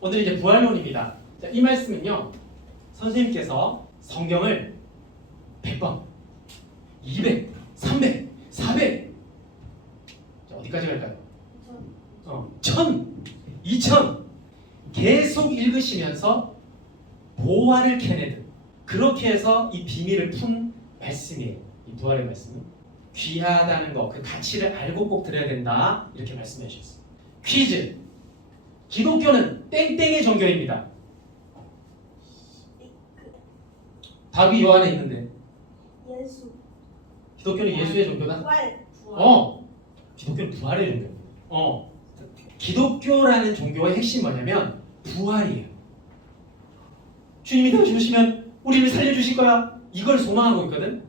오늘 이제 부활론입니다. 자, 이 말씀은요, 선생님께서 성경을 100번, 200, 300, 400, 자, 어디까지 갈까요? 1000, 2000 계속 읽으시면서 보화를 캐내듯 그렇게 해서 이 비밀을 푼 말씀이에요. 이 부활의 말씀은 귀하다는 거, 그 가치를 알고 꼭 들어야 된다, 이렇게 말씀해 주셨어요. 퀴즈. 기독교는 땡땡의 종교입니다. 답이 요 안에 있는데. 예수. 기독교는 예수의 종교다? 부활. 기독교는 부활의 종교. 기독교라는 종교의 핵심이 뭐냐면 부활이에요. 주님이 다시 오시면 우리를 살려주실 거야. 이걸 소망하고 있거든.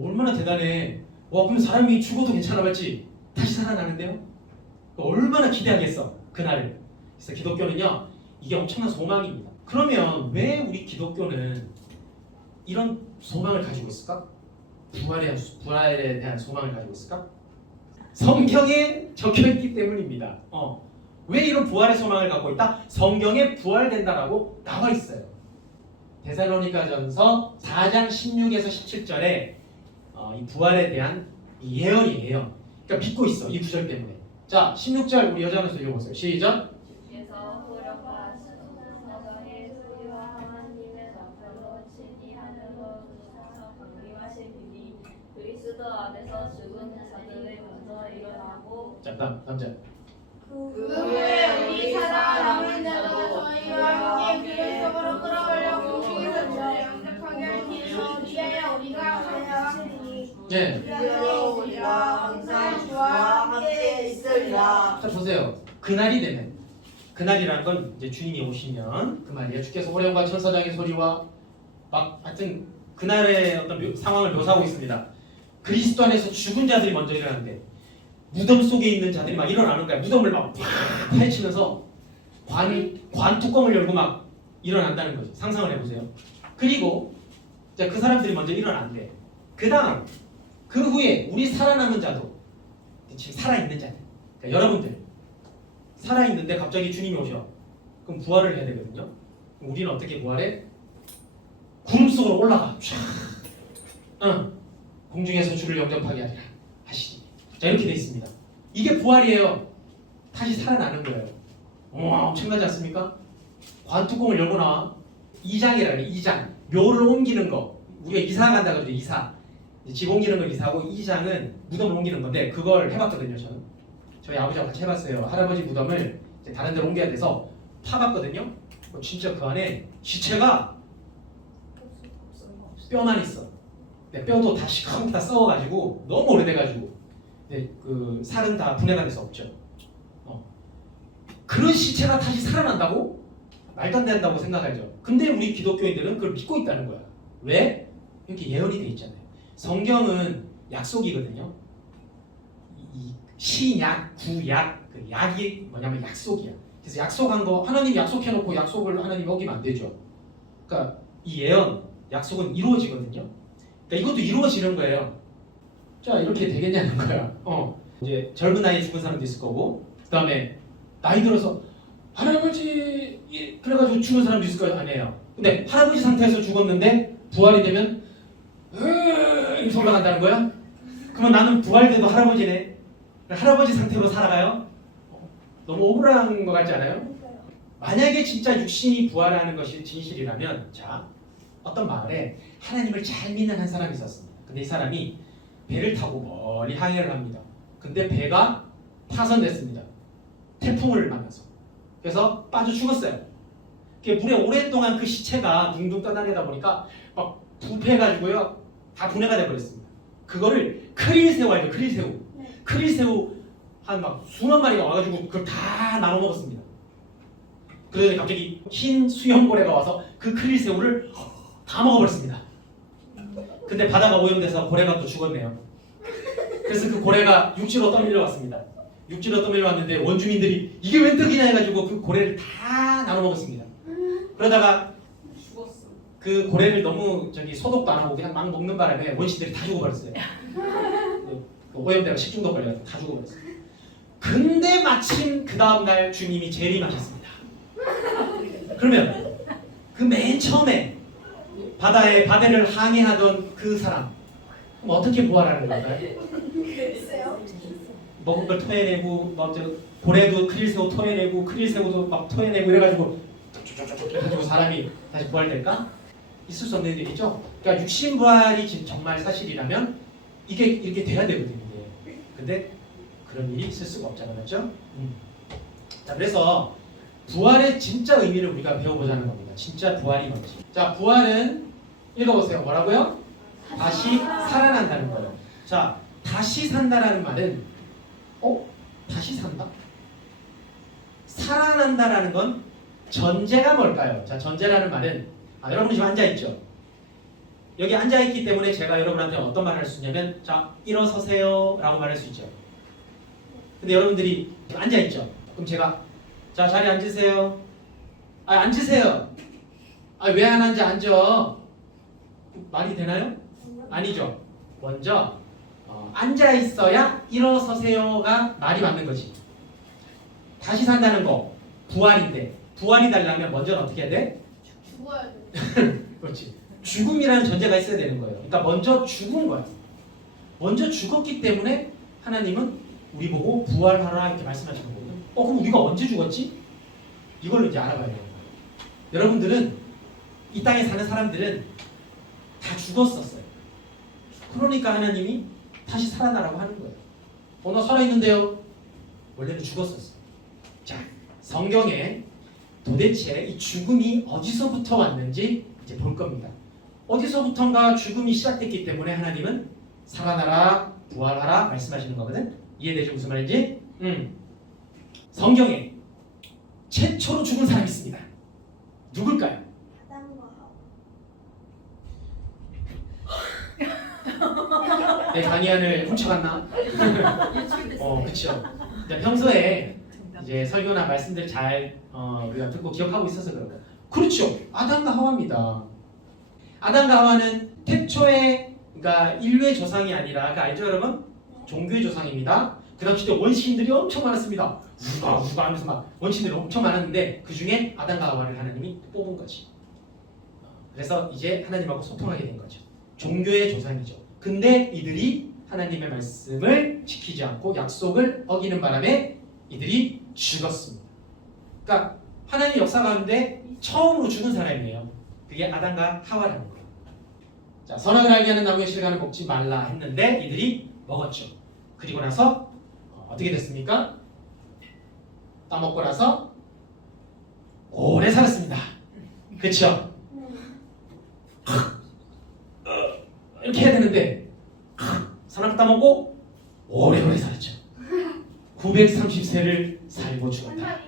얼마나 대단해. 그럼 사람이 죽어도 괜찮아 봤지? 다시 살아나는데요? 얼마나 기대하겠어, 그날을. 그래서 기독교는요, 이게 엄청난 소망입니다. 그러면 왜 우리 기독교는 이런 소망을 가지고 있을까? 부활에 대한 소망을 가지고 있을까? 성경에 적혀있기 때문입니다. 왜 이런 부활의 소망을 갖고 있다? 성경에 부활된다라고 나와 있어요. 데살로니가전서 4장 16에서 17절에 이 부활에 대한 이 예언이에요. 그러니까 믿고 있어, 이 구절 때문에. 자, 16절 우리 여자면서 읽어보세요. 시작. 주께서 후력과 성령의 소리와 하나님의 남편으로 친히 하늘로 주셔서 강림하시리니 그리스도 안에서 죽은 자들의 먼저 일어나고. 자, 다음 절. 그 후에 우리 살아남은 자도 저희와 함께 그리스도로 끌어올려 공중에서 주의 영접하게 할 길로 위하여 우리가 하였으니 네. 우리가 항상 주와 함께 있으리라. 자, 보세요. 그날이 되면, 그날이라는 건 이제 주님이 오시면 그 말이에요. 주께서 호령과 천사장의 소리와 막 하여튼 그날의 어떤 상황을 묘사하고 있습니다. 그리스도 안에서 죽은 자들이 먼저 일어나는데 무덤 속에 있는 자들이 막 일어나는 거야. 무덤을 막 파헤치면서 관 뚜껑을 열고 막 일어난다는 거죠. 상상을 해보세요. 그리고 자, 그 사람들이 먼저 일어난대. 그 다음, 그 후에 우리 살아남은 자도, 지금 살아있는 자들, 그러니까 여러분들 살아있는데 갑자기 주님이 오셔. 그럼 부활을 해야 되거든요. 그럼 우리는 어떻게 부활해? 구름 속으로 올라가. 공중에서 주를 영접하게 하리라 하시니. 자, 이렇게 돼 있습니다. 이게 부활이에요. 다시 살아나는 거예요. 엄청나지 않습니까? 관뚜껑을 열고 나와. 이장이라 그래. 이장. 묘를 옮기는 거. 우리가 이사 간다 그러죠. 이사. 집 옮기는 걸 이사하고, 이장은 무덤을 옮기는 건데 그걸 해봤거든요. 저는. 저희 아버지하고 같이 해봤어요. 할아버지 무덤을 이제 다른 데로 옮겨야 돼서 파봤거든요. 진짜 그 안에 시체가 뼈만 있어. 뼈도 다 시커멓게 다 썩어가지고 너무 오래돼가지고 그 살은 다 분해가 돼서 없죠. 그런 시체가 다시 살아난다고? 말도 안 된다고 생각하죠. 근데 우리 기독교인들은 그걸 믿고 있다는 거야. 왜? 이렇게 예언이 돼 있잖아요. 성경은 약속이거든요. 이 신약, 구약, 그 약이 뭐냐면 약속이야. 그래서 약속한 거 하나님이 약속해놓고 약속을 하나님이 어기면 안 되죠. 그러니까 이 예언, 약속은 이루어지거든요. 그러니까 이것도 이루어지는 거예요. 자, 이렇게 되겠냐는 거야. 이제 젊은 나이에 죽은 사람도 있을 거고, 그 다음에 나이 들어서 할아버지 그래가지고 죽은 사람도 있을 거예요. 아니에요. 근데 할아버지 상태에서 죽었는데 부활이 되면 이렇게 올라간다는 거야? 그러면 나는 부활돼도 할아버지네. 할아버지 상태로 살아가요? 너무 억울한 것 같지 않아요? 만약에 진짜 육신이 부활하는 것이 진실이라면, 자, 어떤 마을에 하나님을 잘 믿는 한 사람이 있었습니다. 근데 이 사람이 배를 타고 멀리 항해를 합니다. 근데 배가 파손됐습니다. 태풍을 만나서. 그래서 빠져 죽었어요. 물에 오랫동안 그 시체가 둥둥 떠다니다 보니까 막 부패해가지고요, 다 분해가 돼버렸습니다. 그거를 크릴새우 알죠? 크릴새우. 네. 크릴새우 한 막 수만 마리가 와가지고 그걸 다 나눠 먹었습니다. 그러더니 갑자기 흰 수염고래가 와서 그 크릴새우를 다 먹어버렸습니다. 근데 바다가 오염돼서 고래가 또 죽었네요. 그래서 그 고래가 육지로 떠밀려 왔습니다. 육지로 떠밀려 왔는데 원주민들이 이게 웬 떡이냐 해가지고 그 고래를 다 나눠 먹었습니다. 그러다가 죽었어. 그 고래를 너무 소독도 안 하고 그냥 막 먹는 바람에 원시들이 다 죽어버렸어요. 그 오염돼서 식중독 걸려서 다 죽어버렸어요. 근데 마침 그 다음날 주님이 재림하셨습니다. 그러면 그 맨 처음에 바다를 항해하던 그 사람 그럼 어떻게 부활하는 걸까요? 글쎄요. 먹은 걸 토해내고 막저 고래도 크릴새우 토해내고 크릴새우도 막 토해내고 이래가지고 쭉 해가지고 사람이 다시 부활될까? 있을 수 없는 일이죠. 그러니까 육신 부활이 정말 사실이라면 이게 이렇게 돼야 되거든요. 근데 그런 일이 있을 수가 없잖아요, 맞죠? 자, 그래서 부활의 진짜 의미를 우리가 배워보자는 겁니다. 진짜 부활이 뭔지. 자, 부활은 읽어보세요. 뭐라고요? 다시 살아난다는 거예요. 자, 다시 산다라는 말은 다시 산다? 살아난다라는 건 전제가 뭘까요? 자, 전제라는 말은 여러분 지금 앉아있죠? 여기 앉아있기 때문에 제가 여러분한테 어떤 말을 할 수 있냐면 자, 일어서세요 라고 말할 수 있죠. 근데 여러분들이 앉아있죠? 그럼 제가 자, 자리에 앉으세요. 앉으세요. 왜 안 앉아? 말이 되나요? 아니죠. 먼저 앉아있어야 일어서세요가 말이 맞는 거지. 다시 산다는 거 부활인데 부활이 되려면 먼저는 어떻게 해야 돼? 죽어야 돼. 그렇지. 죽음이라는 전제가 있어야 되는 거예요. 그러니까 먼저 죽은 거야. 먼저 죽었기 때문에 하나님은 우리 보고 부활하라 이렇게 말씀하시는 거거든요. 그럼 우리가 언제 죽었지? 이걸로 이제 알아봐야 돼요. 여러분들은 이 땅에 사는 사람들은 다 죽었었어요. 그러니까 하나님이 다시 살아나라고 하는 거예요. 나 살아있는데요? 원래는 죽었었어. 자, 성경에 도대체 이 죽음이 어디서부터 왔는지 이제 볼 겁니다. 어디서부턴가 죽음이 시작됐기 때문에 하나님은 살아나라, 부활하라 말씀하시는 거거든. 이해되죠? 무슨 말인지? 성경에 최초로 죽은 사람이 있습니다. 누굴까요? 아담과 하와. 내 강의안을 훔쳐갔나? 그렇죠. 평소에 이제 설교나 말씀들 잘 우리가 듣고 기억하고 있어서 그런 거예요. 그렇죠. 아담과 하와입니다. 아담과 하와는 태초에 그러니까 인류의 조상이 아니라 알죠 여러분? 종교의 조상입니다. 그 당시에 원시인들이 엄청 많았습니다. 우가 하면서 막 원시인들이 엄청 많았는데 그 중에 아담과 하와를 하나님이 뽑은 거지. 그래서 이제 하나님하고 소통하게 된 거죠. 종교의 조상이죠. 근데 이들이 하나님의 말씀을 지키지 않고 약속을 어기는 바람에 이들이 죽었습니다. 그러니까 하나님의 역사 가운데 처음으로 죽은 사람이에요. 그게 아담과 하와라는 거예요. 자, 선악을 알게 하는 나무의 실과는 먹지 말라 했는데 이들이 먹었죠. 그리고 나서 어떻게 됐습니까? 따먹고 나서 오래 살았습니다. 그렇죠? 이렇게 해야 되는데 선악 따먹고 오래오래 살았죠. 930세를 살고 죽었다.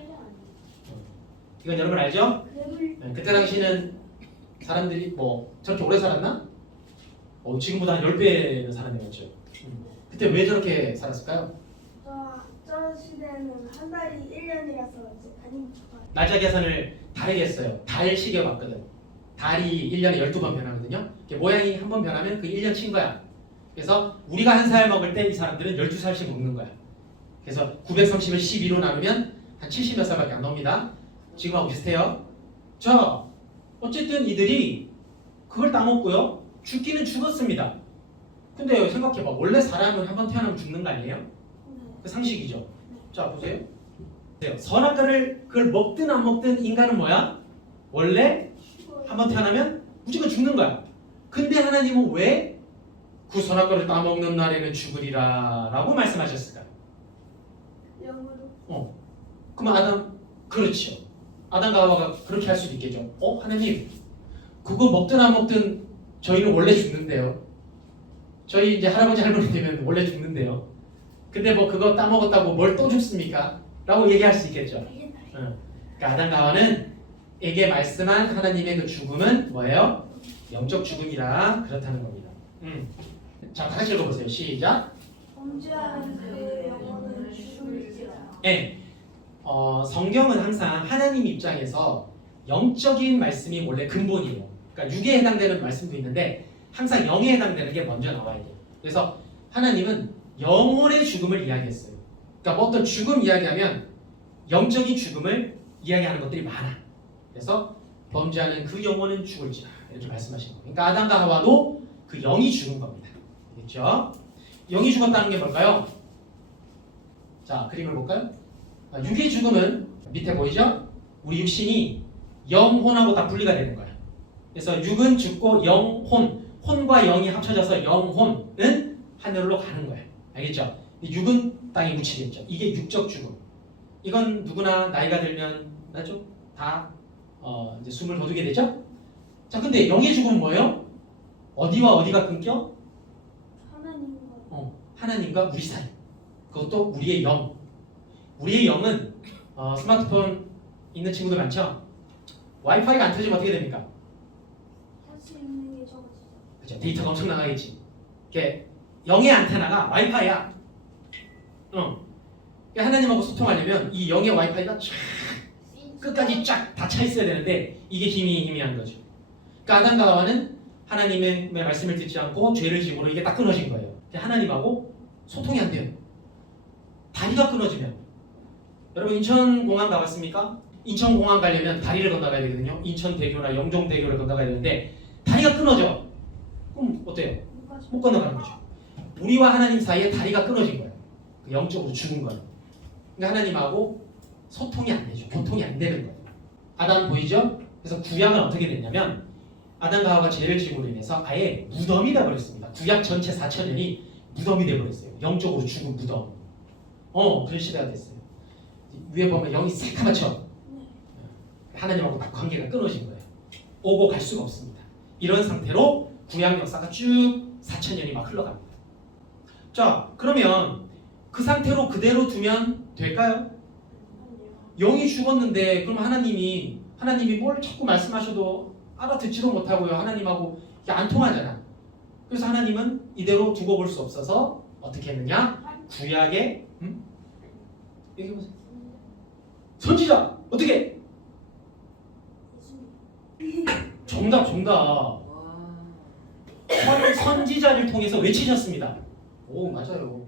이건 여러분 알죠? 그때 당시는 사람들이 저렇게 오래 살았나? 지금보다 한 10배는 살았네요. 그때 왜 저렇게 살았을까요? 저 시대는 한 달이 1년이라서 이제 단위 날짜 계산을 다르게 했어요. 달 시계봤거든. 달이 1년에 12번 변하거든요. 모양이 한 번 변하면 그 1년 친 거야. 그래서 우리가 한 살 먹을 때 이 사람들은 12살씩 먹는 거야. 그래서 930을 12로 나누면 한 70몇 살밖에 안 나옵니다. 지금하고 비슷해요. 자, 어쨌든 이들이 그걸 따먹고요. 죽기는 죽었습니다. 근데 생각해봐. 원래 사람은 한 번 태어나면 죽는 거 아니에요? 그 상식이죠. 자, 보세요. 선악과를 그걸 먹든 안 먹든 인간은 뭐야? 원래 한 번 태어나면 무조건 죽는 거야. 근데 하나님은 왜 그 선악과를 따먹는 날에는 죽으리라 라고 말씀하셨을까요? 영으로. 그럼 그렇죠. 아담과 하와가 그렇게 할 수도 있겠죠. 하나님, 그거 먹든 안 먹든 저희는 원래 죽는데요. 저희 이제 할아버지 할머니 되면 원래 죽는데요. 근데 그거 따먹었다고 뭘 또 죽습니까? 라고 얘기할 수 있겠죠. 그러니까 아담과 하와는 에게 말씀한 하나님의 그 죽음은 뭐예요? 영적 죽음이라 그렇다는 겁니다. 자, 다시 읽어보세요. 시작. 범죄하는 그 영혼은 죽을지라. 네. 성경은 항상 하나님 입장에서 영적인 말씀이 원래 근본이에요. 그러니까 육에 해당되는 말씀도 있는데 항상 영에 해당되는 게 먼저 나와야 돼요. 그래서 하나님은 영혼의 죽음을 이야기했어요. 그러니까 어떤 죽음 이야기하면 영적인 죽음을 이야기하는 것들이 많아. 그래서 범죄하는 그 영혼은 죽을지라 이렇게 말씀하신 거예요. 그러니까 아담과 하와도 그 영이 죽은 겁니다. 알겠죠? 영이 죽었다는 게 뭘까요? 자, 그림을 볼까요? 육의 죽음은 밑에 보이죠? 우리 육신이 영혼하고 다 분리가 되는 거야. 그래서 육은 죽고 영혼, 혼과 영이 합쳐져서 영혼은 하늘로 가는 거야. 알겠죠? 육은 땅에 묻히겠죠. 이게 육적 죽음. 이건 누구나 나이가 들면 나죠? 다 이제 숨을 거두게 되죠? 자, 근데 영의 죽음은 뭐예요? 어디와 어디가 끊겨? 하나님과 하나님과 우리 사이. 그것도 우리의 영. 우리의 영은 스마트폰 있는 친구들 많죠? 와이파이가 안 터지면 어떻게 됩니까? 할 수 있는 게 적어지죠. 그렇죠. 데이터가 엄청 나가겠지. 이게 영의 안테나가 와이파이야. 그러니까 하나님하고 소통하려면 이 영의 와이파이가 쫙 끝까지 쫙 다 차 있어야 되는데 이게 희미한 거죠. 그러니까 아담과 하와는 하나님의 말씀을 듣지 않고 죄를 지므로 이게 딱 끊어진 거예요. 하나님하고 소통이 안 돼요. 다리가 끊어지면 여러분 인천공항 가봤습니까? 인천공항 가려면 다리를 건너가야 되거든요. 인천대교나 영종대교를 건너가야 되는데 다리가 끊어져. 그럼 어때요? 못 건너가는 거죠. 우리와 하나님 사이에 다리가 끊어진 거예요. 영적으로 죽은 거예요. 그러니까 하나님하고 소통이 안 되죠. 교통이 안 되는 거예요. 아담 보이죠? 그래서 구약은 어떻게 됐냐면 아담과 하와가 죄를 지음으로 인해서 아예 무덤이 되어버렸습니다. 구약 전체 4,000년이 무덤이 되어버렸어요. 영적으로 죽은 무덤. 그런 시대가 됐어요. 위에 보면 영이 새카맣죠? 하나님하고 딱 관계가 끊어진 거예요. 오고 갈 수가 없습니다. 이런 상태로 구약 역사가 쭉 4,000년이 막 흘러갑니다. 자, 그러면 그 상태로 그대로 두면 될까요? 영이 죽었는데 그럼 하나님이 뭘 자꾸 말씀하셔도 알아듣지도 못하고요. 하나님하고 이게 안 통하잖아. 그래서 하나님은 이대로 두고 볼 수 없어서 어떻게 했느냐? 구약에 얘기해보세요. 선지자 어떻게? 정답. 선지자를 통해서 외치셨습니다. 오, 맞아요.